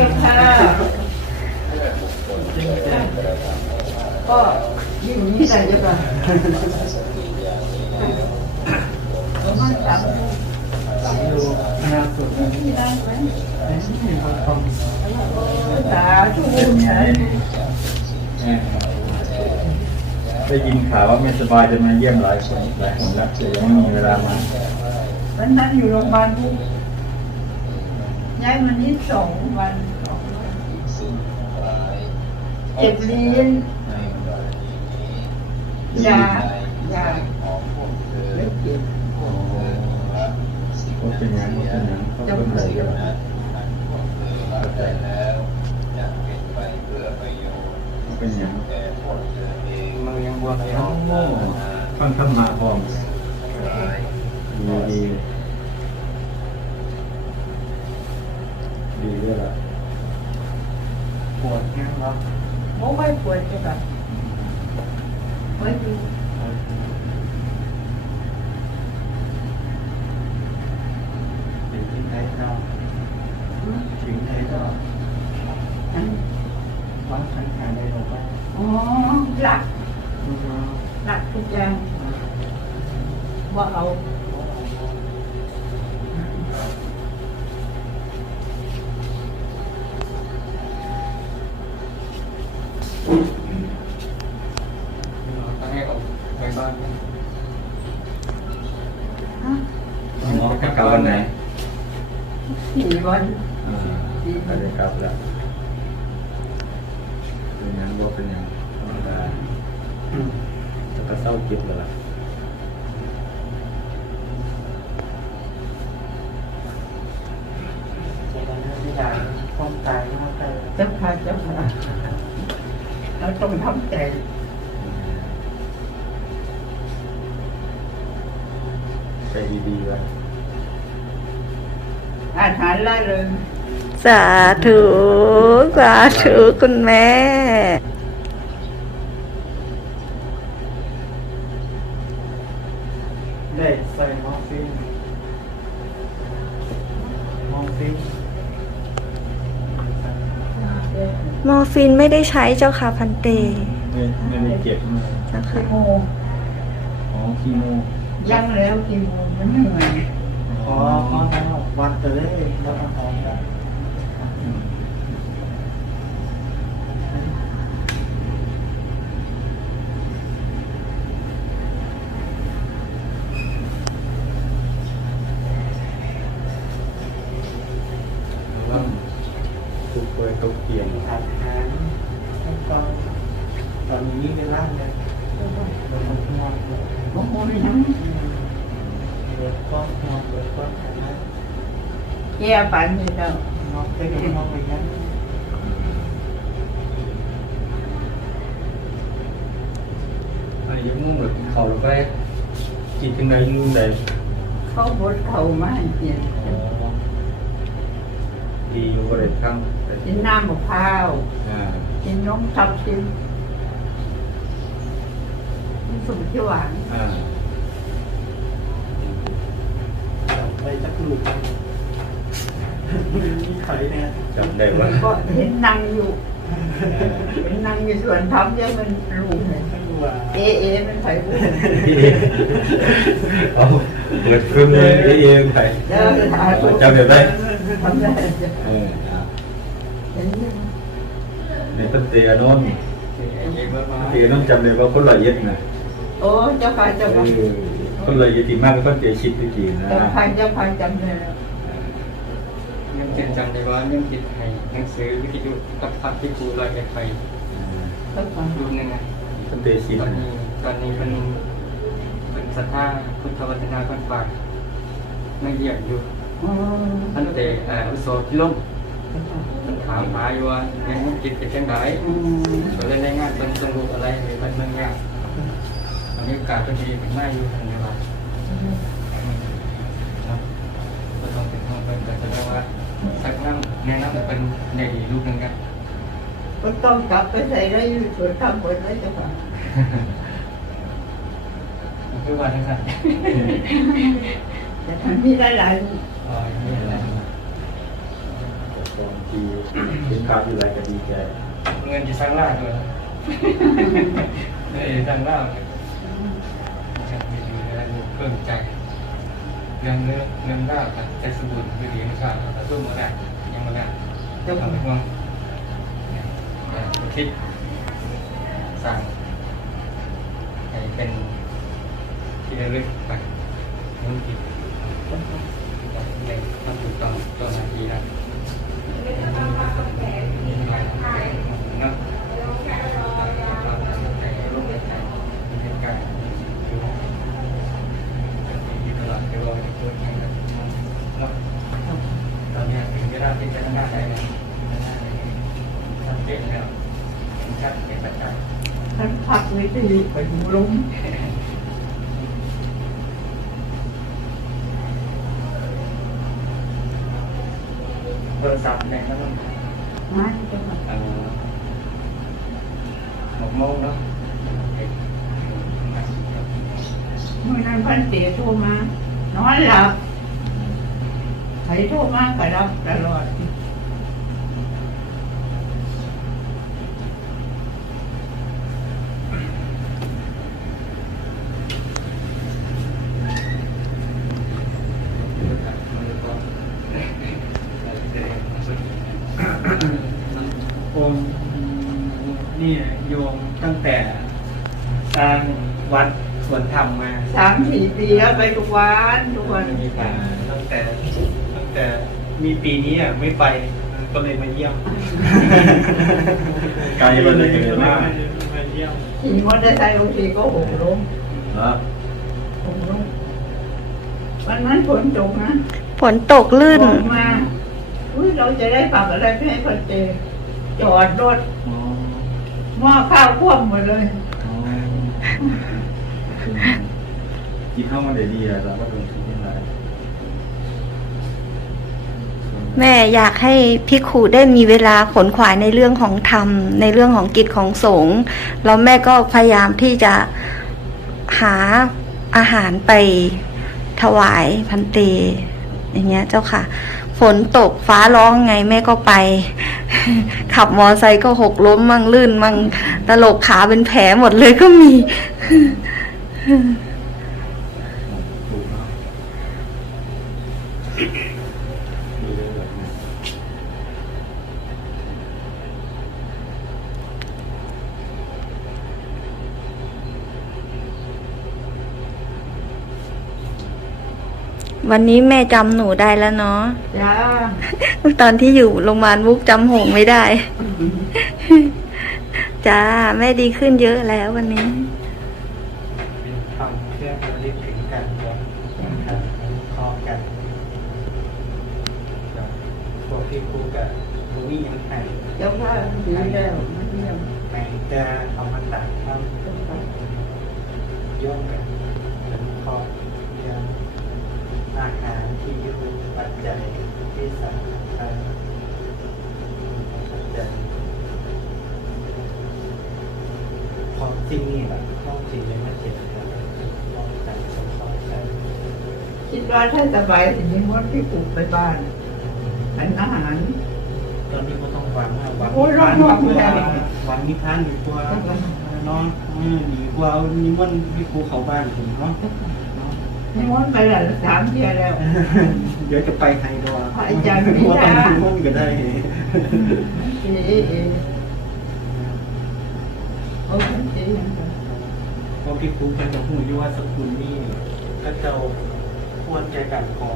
จ้าค่ะก็ยู่งนี่ได้เจ้าค่ะประมาณสามอยู่หน้าสุดนะที่ได้ไหมนี่เขาทสาธุสาธุได้ยินข่าวว่าไม่สบายจะมาเยี่ยมหลายคนหลายคนแล้วแต่ยังไม่มีเวลามาวันนั้นอยู่โรงพยาบาล ย้ายมานี่สองวันเจ็บลิ้นยายาแล้วเจ็บก็เป็นอย่างนี้เป็นอย่างเขาเป็นอะไรกันเขาเป็นอย่างำมันยังบวมอยู่ฟังธรรมะพร้อมดี ดีดีด้วยล่ะปวดแค่รับโอ้ไม่ปวดจ้ะค่ะไม่ดูเป็นที่ไหนเจ้าถึงไหนเจ้าอันวัดสังขารในโลกาอ๋อหลักหลักทุกอย่างว่าเอา เศร้าจิตแล้วล่ะเจอกันที่ใหญ่ต้องตายมากเลยเจ้าค่ะเจ้าค่ะเราต้องทำใจใจดีๆไว้อาหารละเลยสาธุ สาธุ คุณแม่ ได้ใส่มอร์ฟีน มอร์ฟีนมอร์ฟินไม่ได้ใช้เจ้าค่ะพันเตไม่ไม่ได้เจ็บมากเจ้าคีค่ะโมอ๋อคีโมยังแล้วคีโมมันเหนื่อยขอขอทั้งวันไปเลยแล้วก็หอมได้ แล้วทุกเปิดตกเตียง อาหารแล้วก็ ตอนนี้เป็นร่างเลยเราต้องนอนเลยโอ้โหยังเปิดกล้องนอนเปิดกล้อ สมที่หวานอ่าไปจักลูกมีไข่เนี่ยจำได้ว่าก็เห็นนั่งอยู่เห็นนั่งอยู่ส่วนทำยังมันรู้เลยไม่รู้ว่าเอเอมันใส่บุ้งเอาเปิดเครื่องเลยเองไปเออหาตัวจำได้ไหมทำได้เอออ่าเห็นยังในต้นเตียโนนเองว่ามาเตียโนนจำได้ว่าคนละเอียดนะ โอ้เจ้าค่ะเจ้าค่ะเออคนละเอียดที่มากก็ต้นเตียชิดที่จีนนะเจ้าค่ะเจ้าค่ะจำได้แล้วยังจำจำได้ว่ายังคิดให้หนังสือวิทยุกับพัดที่ครูลอยไปเจ้าค่ะรูปหนึงนะต้นเตียชิดตอนนะนี้ตอนนี้เป็นเป็นศรัทธาพุทธวัฒนาคนฝากไม่เยี่ยมอยู่อ๋อตั้งแต่เอ่ออุโสพิลมเจ้าค่ะมันถามหาอยู่ว่ายังจิตเป็นจังไดอืมก็เลยรายงานเป็นสรุปอะไรในบ้านเมืองยาก อันนี้โอกาสพอดีเป็นไม่อยู่ทางนี้ว่าครับก็ต้องเป็นทางเป็นแต่แสดงว่าสักนั่งแนะนำเป็นใหญ่ลูกหนึงกันก็ต้องกลับไปใส่ได้อยู่ส่วนทำหมดเลยเจ้าค่ะคือว่าทั้งนั้นแต่มันมีหลายอ๋อนี่อะไรก่อนทีเห็นข่าวอยู่ไรก็ดีใจเงินจะสร้างล่าด้วยนะเงินสร้างล่าเนี่ยมีอยู่ เพิ่มใจเงินเนื้อเนล่ากับใจสมบูรณ์คือดีไม่ขาดแต่สู้มาได้ยังมาได้เจ้าของห่วงคิดสั่งให้เป็นที่ระลึกไปนุ่นผิดในต้องถูกต้องตัวนาทีนะเนาะตอนนี้ถึงเวลาที่จะทำงานได้แล้วชัดเจนแล้วชัดเป็นประจักษ์ ท่านพักไว้ ดีไปดูลมโทรศัพท์ในนั้นมาจังหวัดเอ่อหกโมงเนาะเมื่อนั้นพันเตียโทรมานอนหลับใครโทรมาก็รับตลอด โอมนี่โยม ตั้งแต่สร้างวัดสวนธรรมมาสามสี่ปีแล้วไปทุกวันทุกวันมีปัญตั้งแต่ตั้งแต่มีปีนี้อะไม่ไปก็เลยมาเยี่ยมไกลมาเลยกันเลยมากมาเยี่ยมขี่มอเตอร์ไซค์บางทีก็หกล้มเนาะหกล้มวันนั้นฝนตกนะฝนตกลื่นออกมาอุ้ยเราจะได้ปรับอะไรไม่ให้คนเจอจอดรถอ๋อ หม้อข้าวคว่ำหมดเลย อ๋อกินข้าวมันเดี๋ยวดีอะเราก็ลงทุนที่ไหนแม่อยากให้พี่ครูได้มีเวลาขนขวายในเรื่องของธรรม ในเรื่องของกิจของสงฆ์แล้วแม่ก็พยายามที่จะหาอาหารไปถวายพันเตอย่างเงี้ยเจ้าค่ะ ฝนตกฟ้าร้องไงแม่ก็ไป ขับมอไซค์ก็หกล้มมั่งลื่นมั่งตลกขาเป็นแผลหมดเลยก็มี ถูกเนาะดูเลยแบบนี้ วันนี้แม่จำหนูได้แล้วเนาะจ้าตอนที่อยู่โรงพยาบาลมุกจำหงไม่ได้ จ้า แม่ดีขึ้นเยอะแล้ววันนี้เป็นความเชื่อระลึกถึงกันครับนะครับคอกันครับพวกพี่ครูกับครูนี่ยังไงเจ้าข้าดีแล้วมาเยี่ยมแม่จะเอามาตัดทำ เจ้าค่ะ โย่งกันเป็นคอยังอาหารที่อยู่ปัจจัยที่สำคัญปัจจัยของ จริงนี่แหละของจริงเลยนะเจ็ดครับลองกันสองสองกันคิดว่าถ้าสบายสินิมนต์ที่ปลูกไปบ้านเป็นอาหารตอนนี้ก็ต้องหวังว่าหวังโอ้ยนิพพานหวังดีกว่าหวังหวังนิพพานดีกว่าเนาะอืมดีกว่านิมนต์พี่ครูเขาบ้านผมเนาะเนาะนิมนต์ไปหลายสามเทียแล้ว เดี๋ยวจะไปไฮดรออาจารย์ไม่ได้ว่าไปนิมนต์ก็ได้ เอ๊ะเอ๊ะเอ๊ะโอ้ยเอ๊ะ เพราะพี่ครูเป็นกับผู้ยุวสกุลนี่ก็เจ้าควรใจกันขอ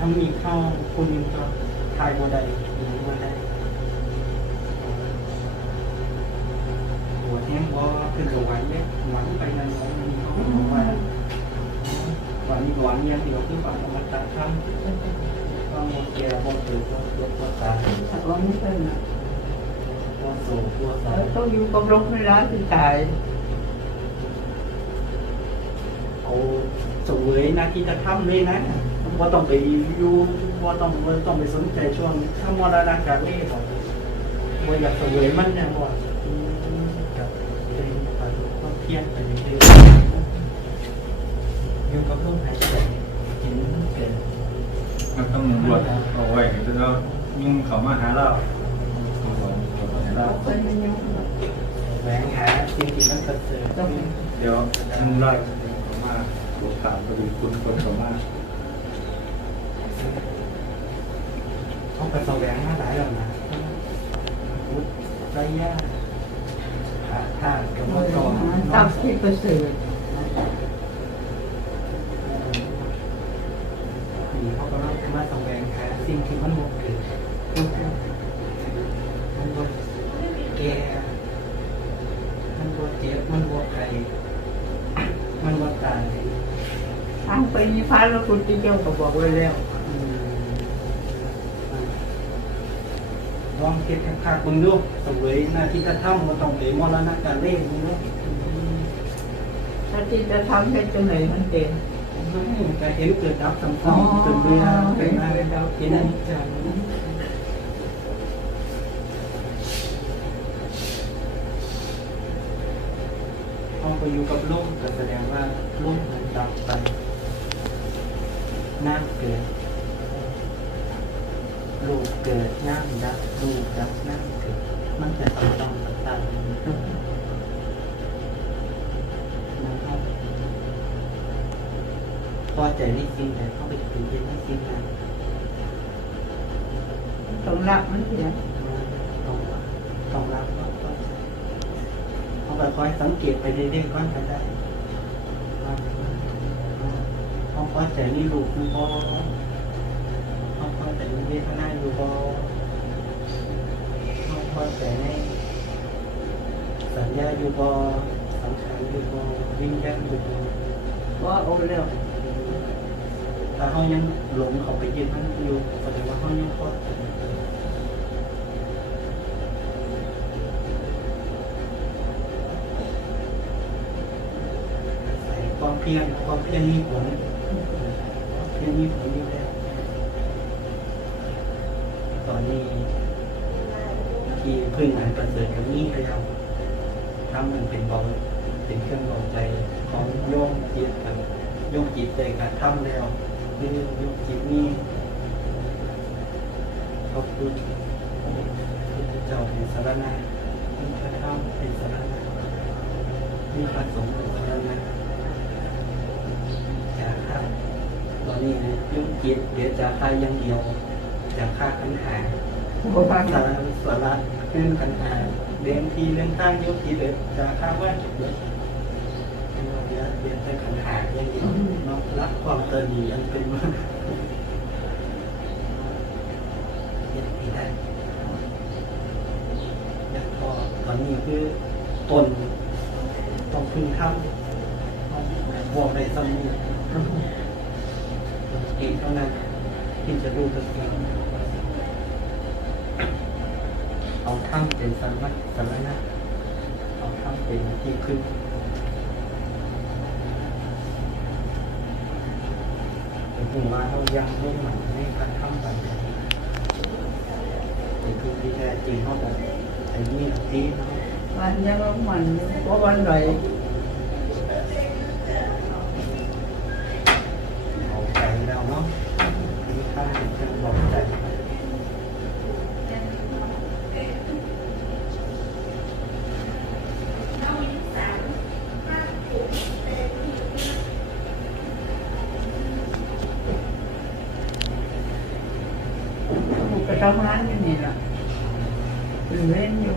อุตสาหะถ้ามีเข้าคุณก็ทายบัวใดหรือบัวใดหัวแห้งว่าขึ้นกับหวานเนี่ยหวานไปนั่นหวานนี่เขาบอกว่าหวานนี่หวานเนี่ยเดี๋ยวคือหวานอมตะข้ามก็โมเกียโมตือก็ตัวตัวตายถ้าว่าไม่เป็นอะสูงตัวสอเองอต้องอยู่กับลมไม่ร้านที่ตายเอาสวยนาที่จะทำเลยนะ ว่าต้องไปอยู่ว่าต้องว่าต้องไปสนใจช่วงถ้ามรณะการเล่บอกว่าอยากสวยมันยังว่ากับเป็นการต้องเพียรไปเรื่อยๆอยู่กับลมหายใจเห็นเกิดมันต้องบวชเอาไว้แล้วยุ่งเขามาหาเราต้องวชหาเราเคยมันยังแหวงหาสิ่งที่มันประเสริฐต้องเดี๋ยวท่านไล่เขามาบวชขาดพอดีคุณคนเขามา ต้องไปแสวงมาหลายแล้วนะพุทธไตรยาหาทางกับมังกรตามที่ประเสริฐผีเขาก็มามาแสวงหาสิ่งที่มันบ่เกิดมันบ่แก่มันบ่เจ็บมันบ่ไข้มันบ่ตายทางไปนิพพานพระพุทธเจ้าก็บอกไว้แล้ว อืมลองคิดคักๆมึงดูสวยหน้าที่จะทำมันต้องไปมรณะการเล่นมึงดูถ้าที่จะทำให้จังไหนมันเต็มก็เห็นเกิดดับซ้ำๆจนเบื่อเป็นมาเป็นดาวเห็นอนิจจังพอไปอยู่กับลมก็แสดงว่าลมมันดับไปน้ำเกิด ลูกเกิดน้ำดับลูกดับน้ำเกิดมันจะต้องต้องต่างๆนะครับพอใจในสิ่งใดเข้าไปถึงย็นในสิ่งนั้นต้องรักมันเสียต้องต้องรับก็พอใจเขาไปคอยสังเกตไปเรื่อยๆก่อนก็ได้เขาพอใจในลูกอยู่บ่เขาพอ ใจในเวทนาอยู่บ่เขาพอใจในสัญญาอยู่บ่สังขารอยู่บ่วิญญาณอยู่บ่ว่าโอ้แล้วถ้าเขายังหลงเขาไปยึดมันอยู่แสดงว่าเขายังพอใจใส่ความเพียรความเพียรมีผลความเพียรมีผลอยู่แล้วตอนนี้ ที่พึ่งอั นี้ไปแล้วทำมันเป็นเบาเป็นเครื่องเบาใจของโยมจิตกันโยมจิตใจการทำแล้วคือโยมจิตนี้ขอบคุณพระเจ้าเป็นสารณะมีพระธรรมเป็นสารณะมีพระสงฆ์เป็นสารณะจากข้าตอนนี้นะโยมจิตเดี๋ยวจะฆ่ายังเดียวจะฆ่าขันหาโอ้ฟังสารสาระขึ้นปัญหา เรียนทีเรื่องตั้งยุคทีเลยจะข้ามว่าเรียนเรียนแต่ปัญหาอย่างเดียวเนาะรักความเตนีอันเป็นว่าเรียนไม่ได้แล้วก็ตอนนี้คือตนต้องพึงทำบอกในสมุดเองเท่านั้นที่จะดูตัวเอง เอาถ้ำเป็นสารณะสารณะเอาถ้ำเป็นที่พึ่งผมว่าเรายังไม่หมั่นในการทำแบบนี้เป็นคือที่แท้จริงเขาแบบไอ้นี่ตีมันยังว่ามันเพราะวันไหนเอาใจแล้วเนาะมีค่าเป็นเครื่องบอก ใจลูกก็ทำงานอยู่นี่แหละเป็นเล่นอยู่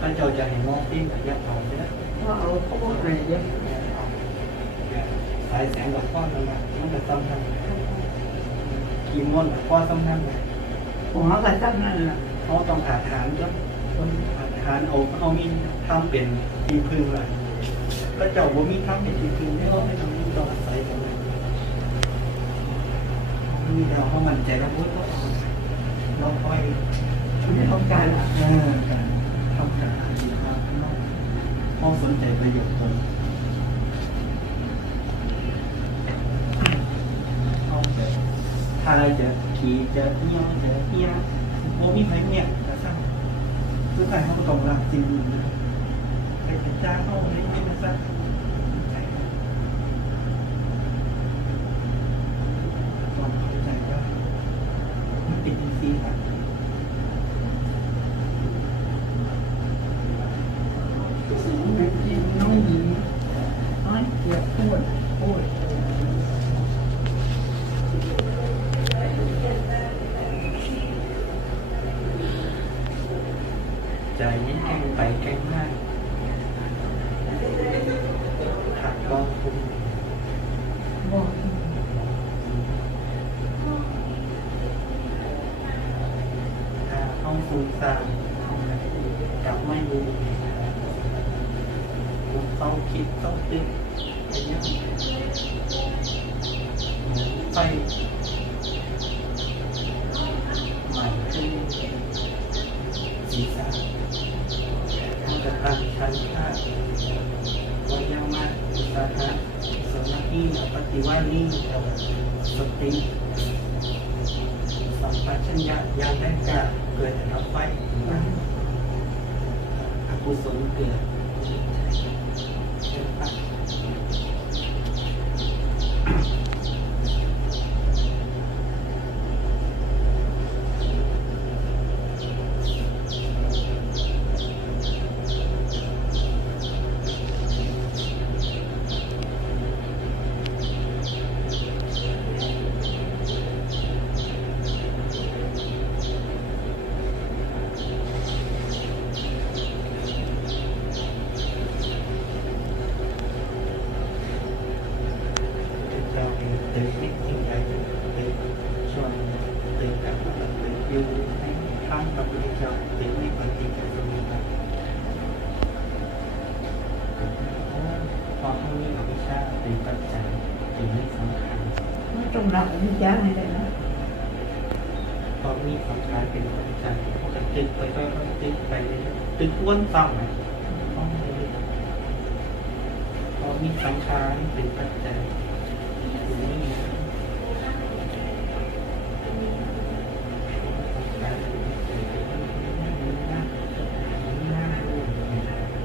ท่านเจ้าจะเห็นมองติ้งกับยักษ์เอาไม่ได้ว่าเอาเขาบอกอะไรเยอะสายแสงกับก้อนั่นแหละมันจะซ้ำทันกีมอนกับก้อซ้ำทันเลยหัวก็ตั้งนั่นแหละเขาต้องอาหารจ้ะคนอาหารเอาเขามีทำเป็นที่พึ่งเลย ก็เจ้าบ่มีทำเป็นที่พึ่งไม่เขาไม่ทำต้องอาศัยตรงนั้นมีเราเขามั่นใจแล้วพูดก็เอาเราคอยไม่ต้องการอะเออการทำการอ่านดีมากน้องมองสนใจประโยชน์ตนเอาแต่ถ้าจะขี่จะเงี้ยวจะเงี้ยโอ้มีใครเงี้ยจะสร้างคือการเขาต้องรักสิ่งจะจ้างเขาอะไรไม่มาสร้างต้องเข้าใจว่ามันเป็นอินทรีย์ครับ สูงนะกินน้อยหญิงน้อยเกียบพูดพูด ใจนี่แกล้งไปแกล้งมาหักก็คุณ บอก ถ้า ห้งฟูซานกับไม่รู้ต้องคิดต้องตึกอะไรเงี้ยไปใหม่ขึ้นศีรษะทำกระตั้งชั้นค่าวิยามาอุตสาหะสมาธิปฏิวัตินี่สติสัมปชัญญะยานได้กา เกิดแต่รับไฟอกุศลเกิดใช่ปะเจ้า เองเติมนิดสิ่งใดเติมส่วนเติมกับเติมอยู่ให้ทำกับพระเจ้าเติมในปฏิจจสมุปบาทพอเขามีอวิชชาเป็นปัจจัยถึงไม่สำคัญไม่ต้องรับอนุญาตให้ได้นะพอมีสำคัญเป็นปัจจัยจะตึกไปก็ตึกไปเลยตึกอ้วนต่ำไหมต้องเลยพอมีสังขารเป็นปัจจัย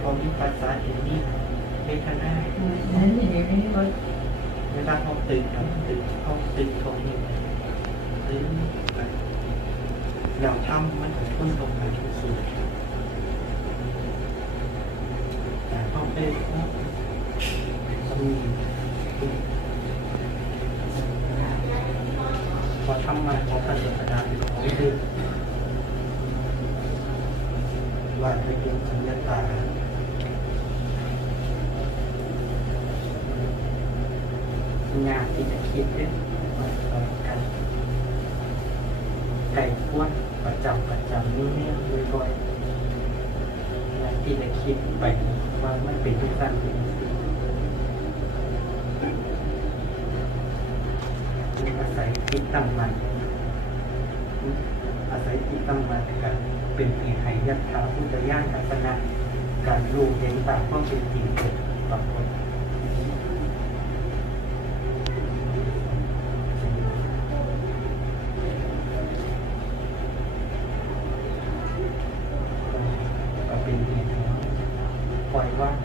พอมีภาษาถึงนี่เวทนานั่นอย่างนี้ก็เวลาเขาตื่นเขาตื่นเขาตื่นเขานี่ตื่นแบบเราทำมันถึงต้นตรงไหนที่สุดแต่ต้องเป็นต้องพอทำมาพอพระเจ้าพระดาเป็นของดื้ว่าไปเป็นสัญญาตา งานที่จะคิดเรื่องต่อกันไก่พวนประจำประจำนี่เนี่ยบ่อยๆงานที่จะคิดไปว่ามันเป็นทุกสั้นเป็นสิ่งอาศัยจิตตั้งมันอาศัยจิตตั้งมันกันเป็นเหตุให้ยัตถาพุทธญาณทัศนะการรู้เห็นตามความเป็นจริงเกิดปรากฏ ก็เป็นเหตุ ปล่อยว่าง